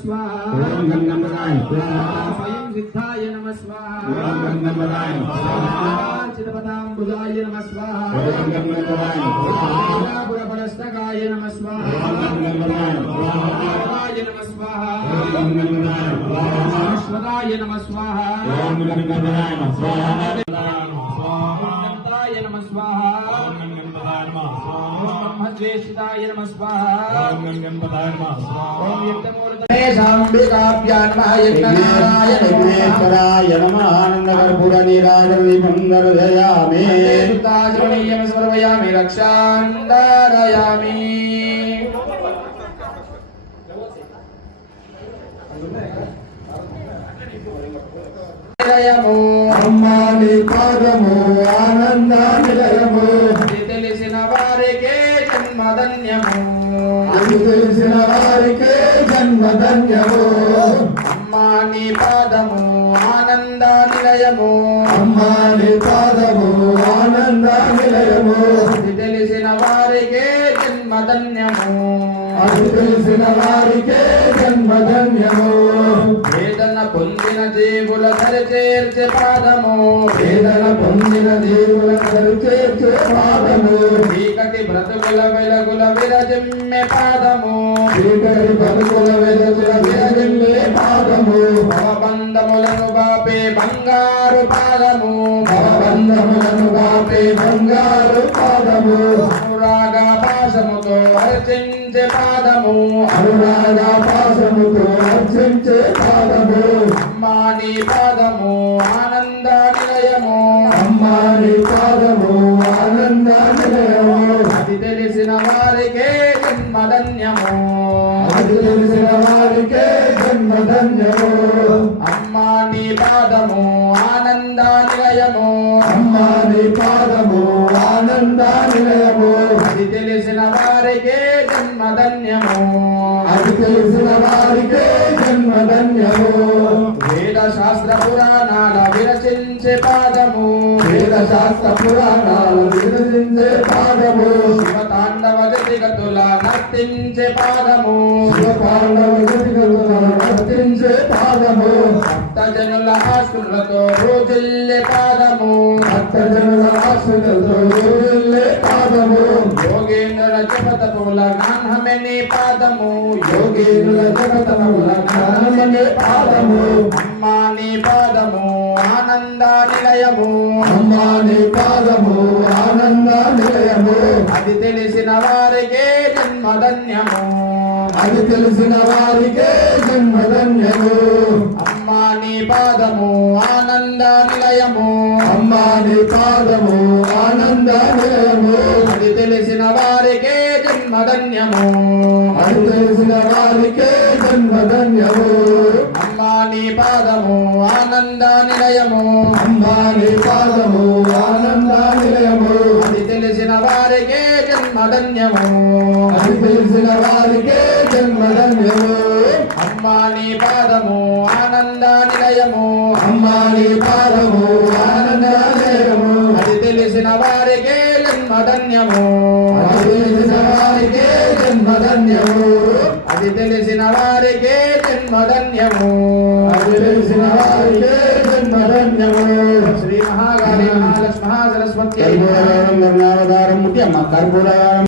స్వాహ ఓం గంగమ్మదాయ స్వయం సిద్ధాయ నమ స్వాహ ఓం గంగమ్మదాయ చిదపదాంబుజాయ నమ స్వాహ ఓం గంగమ్మదాయ పురపరస్తకాయ నమ స్వాహ ఓం గంగమ్మదాయ దేవాయ నమ స్వాహ ఓం గంగమ్మదాయ శాశ్వతాయ నమ స్వాహ ఓం గంగమ్మదాయ స్వాహ అనంతాయ నమ స్వాహ ఓం గంగమ్మదాయ బ్రహ్మజ్యేష్ఠాయ నమ స్వాహ ఓం గంగమ్మదాయ స్వాహ ఓం యజ్ఞమూర్తనే సాంబికాభ్యాన్మాయ విఘ్నేశ్వరాయ నమ ఆనందకర్పూర నీరాజనం దర్శయామి సుతాజనీయం సమర్పయామి రక్షాందారయామి నిలయము అమ్మాని పాదము ఆనంద నిలయము అది తెలిసిన వారికే జన్మధన్యము అది తెలిసిన వారికే జన్మధన్యము అమ్మా నీ పాదము ఆనంద నిలయము అమ్మాని పాదము ఆనంద నిలయము అది తెలిసిన వారికే జన్మధన్యము. అది తెలిసిన వారికే జన్మధన్యము. వేదన పొందిన జీవుల ధరి చేర్చే పాదము. వేదన పొందిన దేవుల చేర్చే పాదము. చీకటి బ్రతుకుల వెలుగుల విరజిమ్మె పాదము. చీకటి బతుకుల వెలుగుల పాదము భవబంధములను బాపే బంగారు పాదము భవబంధములను బాపే బంగారు పాదము అనురాగ పాశముతో అర్చించే పాదము. అనురాగ పాసముతో అర్చించే పాదము అమ్మా పాదము ఆనంద నిలయము. అమ్మాని పాదము జన్మధన్యము అది తెలిసిన వారికే జన్మధన్యము. అమ్మా నీ పాదము ఆనంద నిలయము అమ్మాని పాదము ఆనంద నిలయము అది తెలిసిన వారికే జన్మధన్యము. అది తెలిసిన వారికే జన్మధన్యము. వేద శాస్త్ర పురాణాల విరచించే పాదము. వేద శాస్త్ర పురాణాలు విరచించే పాదము. నర్తించే పాదము. వర్తించే పాదము. భక్తజనుల ఆశులతో రోజుల్లే పాదము. భక్తజనుల ఆశలతో వెళ్ళే పాదము. యోగేంద్ర జపతపుల నాన్హమెని పాదము. యోగీనుల జగతముల జ్ఞానమనే పాదము. అమ్మా నీ పాదము ఆనంద నిలయము. అమ్మాని పాదము ఆనంద నిలయము. అది తెలిసిన వారికే జన్మధన్యము అది తెలిసిన వారికే జన్మధన్యము. అమ్మా నీ పాదము ఆనంద నిలయము. అమ్మాని పాదము ఆనంద నిలయము. అది తెలిసిన వారికే జన్మధన్యము. అది తెలిసిన వారికే జన్మధన్యము. అమ్మా నీ పాదము ఆనంద నిలయము. అమ్మాని పాదము జన్మధన్యము అది తెలిసిన వారికే జన్మధన్యము అమ్మా నీ పాదము ఆనంద నిలయము అమ్మాని పాదము ఆనంద నిలయము అది తెలిసిన వారికే జన్మధన్యము. అది తెలిసిన వారికే జన్మధన్యము. అది తెలిసిన వారికే జన్మధన్యము అది తెలిసిన వారికే జన్మధన్యము Shri మహాగారి Mahalakshmi Saraswati ma ka bɔra